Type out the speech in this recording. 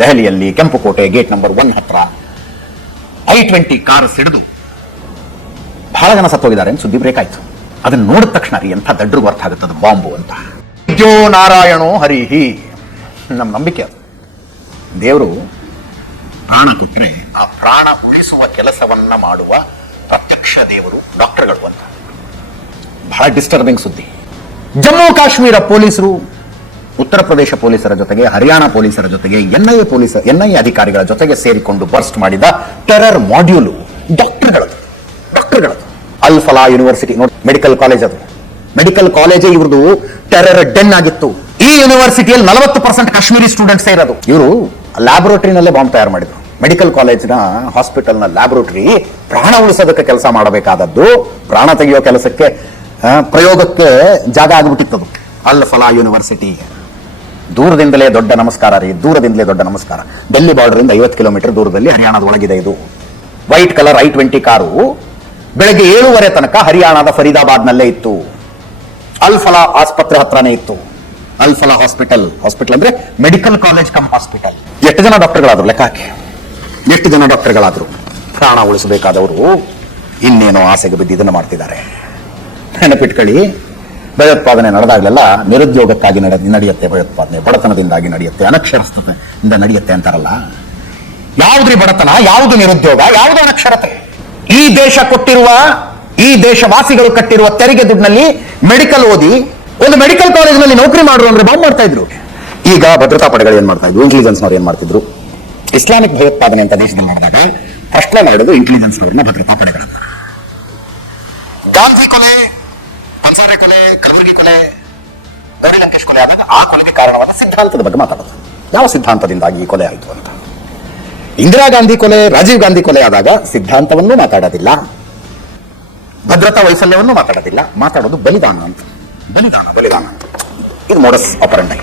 ದೆಹಲಿಯಲ್ಲಿ ಕೆಂಪುಕೋಟೆ gate number 1 ಹತ್ರ I-20 car ಸಿಡಿದು ಬಹಳ ಜನ ಸತ್ತೋಗಿದ್ದಾರೆ ಅಂತ ಸುದ್ದಿ ಬ್ರೇಕ್ ಆಯ್ತು. ಅದನ್ನ ನೋಡಿದ ತಕ್ಷಣ ರೀ ಎಂಥ ದಡ್ರಿಗೂ ಅರ್ಥ ಆಗುತ್ತದೆ ಬಾಂಬು ಅಂತ. ವಿದ್ಯೋ ನಾರಾಯಣೋ ಹರಿಹಿ, ನಮ್ಮ ನಂಬಿಕೆ ಅದು. ದೇವರು ಪ್ರಾಣ ಕೊಟ್ಟರೆ ಆ ಪ್ರಾಣ ಉಳಿಸುವ ಕೆಲಸವನ್ನ ಮಾಡುವ ಪ್ರತ್ಯಕ್ಷ ದೇವರು ಡಾಕ್ಟರ್ಗಳು ಅಂತ. ಬಹಳ ಡಿಸ್ಟರ್ಬಿಂಗ್ ಸುದ್ದಿ. ಜಮ್ಮು ಕಾಶ್ಮೀರ ಪೊಲೀಸರು ಉತ್ತರ ಪ್ರದೇಶ ಪೊಲೀಸರ ಜೊತೆಗೆ ಹರಿಯಾಣ ಪೊಲೀಸರ ಜೊತೆಗೆ NIA ಅಧಿಕಾರಿಗಳ ಜೊತೆಗೆ ಸೇರಿಕೊಂಡು ಬರ್ಸ್ಟ್ ಮಾಡಿದ ಟೆರರ್ ಮಾಡ್ಯೂಲು ಡಾಕ್ಟರ್ಗಳದು. ಅಲ್ ಫಲಾ ಯೂನಿವರ್ಸಿಟಿ ನೋಡಿ, ಮೆಡಿಕಲ್ ಕಾಲೇಜ್ ಅದು. ಮೆಡಿಕಲ್ ಕಾಲೇಜೇ ಇವ್ರದ್ದು ಟೆರರ್ ಡೆನ್ ಆಗಿತ್ತು. ಈ ಯೂನಿವರ್ಸಿಟಿಯಲ್ಲಿ 40% ಕಾಶ್ಮೀರಿ ಸ್ಟೂಡೆಂಟ್ಸ್ ಇರೋದು. ಇವರು ಲ್ಯಾಬೊರೇಟರಿನಲ್ಲೇ ಬಾಂಬ್ ತಯಾರು ಮಾಡಿದ್ರು. ಮೆಡಿಕಲ್ ಕಾಲೇಜ್ನ ಹಾಸ್ಪಿಟಲ್ನ ಲ್ಯಾಬೊರೇಟರಿ ಪ್ರಾಣ ಉಳಿಸೋದಕ್ಕೆ ಕೆಲಸ ಮಾಡಬೇಕಾದದ್ದು, ಪ್ರಾಣ ತೆಗೆಯೋ ಕೆಲಸಕ್ಕೆ ಪ್ರಯೋಗಕ್ಕೆ ಜಾಗ ಆಗಿಬಿಟ್ಟಿತ್ತದು. ಅಲ್ ಫಲಾ ಯೂನಿವರ್ಸಿಟಿ. ದೂರದಿಂದಲೇ ದೊಡ್ಡ ನಮಸ್ಕಾರ ರೀ, ದೂರದಿಂದಲೇ ದೊಡ್ಡ ನಮಸ್ಕಾರ. ಡೆಲ್ಲಿ ಬಾರ್ಡರ್ ಇಂದ 50 ಕಿಲೋಮೀಟರ್ ದೂರದಲ್ಲಿ ಹರಿಯಾಣದ ಒಳಗಿದೆ ಇದು. ವೈಟ್ ಕಲರ್ I-20 ಕಾರು ಬೆಳಗ್ಗೆ 7:30 ತನಕ ಹರಿಯಾಣದ ಫರೀದಾಬಾದ್ನಲ್ಲೇ ಇತ್ತು. ಅಲ್ ಫಲಾ ಆಸ್ಪತ್ರೆ ಹತ್ರನೇ ಇತ್ತು. ಅಲ್ ಫಲಾ ಹಾಸ್ಪಿಟಲ್ ಅಂದ್ರೆ ಮೆಡಿಕಲ್ ಕಾಲೇಜ್ ಕಮ್ ಹಾಸ್ಪಿಟಲ್. ಎಷ್ಟು ಜನ ಡಾಕ್ಟರ್ಗಳಾದ್ರು ಲೆಕ್ಕ ಹಾಕಿ, ಎಷ್ಟು ಜನ ಡಾಕ್ಟರ್ಗಳಾದ್ರು. ಪ್ರಾಣ ಉಳಿಸಬೇಕಾದವರು ಇನ್ನೇನೋ ಆಸೆಗೆ ಬಿದ್ದು ಇದನ್ನು ಮಾಡ್ತಿದ್ದಾರೆ. ನೆನಪಿಟ್ಕೊಳ್ಳಿ, ಭಯೋತ್ಪಾದನೆ ನಡೆದಾಗಲೆಲ್ಲ ನಿರುದ್ಯೋಗಕ್ಕಾಗಿ ನಡೆಯುತ್ತೆ ಭಯೋತ್ಪಾದನೆ, ಬಡತನದಿಂದಾಗಿ ನಡೆಯುತ್ತೆ, ಅನಕ್ಷರತೆಯಿಂದ ನಡೆಯುತ್ತೆ ಅಂತಾರಲ್ಲ. ಯಾವುದ್ರಿ ಬಡತನ, ಯಾವುದು ನಿರುದ್ಯೋಗ, ಯಾವುದು ಅನಕ್ಷರತೆ? ಈ ದೇಶ ಕೊಟ್ಟಿರುವ, ಈ ದೇಶವಾಸಿಗಳು ಕಟ್ಟಿರುವ ತೆರಿಗೆ ದುಡ್ಡಿನಲ್ಲಿ ಮೆಡಿಕಲ್ ಓದಿ ಒಂದು ಮೆಡಿಕಲ್ ಕಾಲೇಜಿನಲ್ಲಿ ನೌಕರಿ ಮಾಡ್ರು ಅಂದ್ರೆ ಬಾಂಬ್ ಮಾಡ್ತಾ ಇದ್ರು. ಈಗ ಭದ್ರತಾ ಪಡೆಗಳು ಏನ್ ಮಾಡ್ತಾ ಇದ್ರು, ಇಂಟೆಲಿಜೆನ್ಸ್ ನವರು ಏನ್ ಮಾಡ್ತಿದ್ರು? ಇಸ್ಲಾಮಿಕ್ ಭಯೋತ್ಪಾದನೆ ಅಂತ ದೇಶದಲ್ಲಿ ನಡೆದಾಗ ಫಸ್ಟ್ ನಡೆದು ಇಂಟೆಲಿಜೆನ್ಸ್ ನವರನ್ನ ಭದ್ರತಾ ಪಡೆಗಳನ್ನ. ಗಾಂಧಿ ಕೊಲೆ, ಪನ್ಸಾರೆ ಕೊಲೆ, ಕರ್ಮಗಿ ಕೊಲೆ, ಗೌರಿ ಲಂಕೇಶ್ ಕೊಲೆ ಆದಾಗ ಆ ಕೊಲೆಗೆ ಕಾರಣವಾದ ಸಿದ್ಧಾಂತದ ಬಗ್ಗೆ ಮಾತಾಡೋದು. ಯಾವ ಸಿದ್ಧಾಂತದಿಂದಾಗಿ ಈ ಕೊಲೆ ಆಯಿತು ಅಂತ. ಇಂದಿರಾ ಗಾಂಧಿ ಕೊಲೆ, ರಾಜೀವ್ ಗಾಂಧಿ ಕೊಲೆ ಆದಾಗ ಸಿದ್ಧಾಂತವನ್ನೂ ಮಾತಾಡೋದಿಲ್ಲ, ಭದ್ರತಾ ವೈಫಲ್ಯವನ್ನೂ ಮಾತಾಡೋದಿಲ್ಲ, ಮಾತಾಡೋದು ಬಲಿದಾನ ಅಂತ. ಬಲಿದಾನ ಅಂತ. ಇದು ಮೋಡಸ್ ಆಪರಂಡಿ.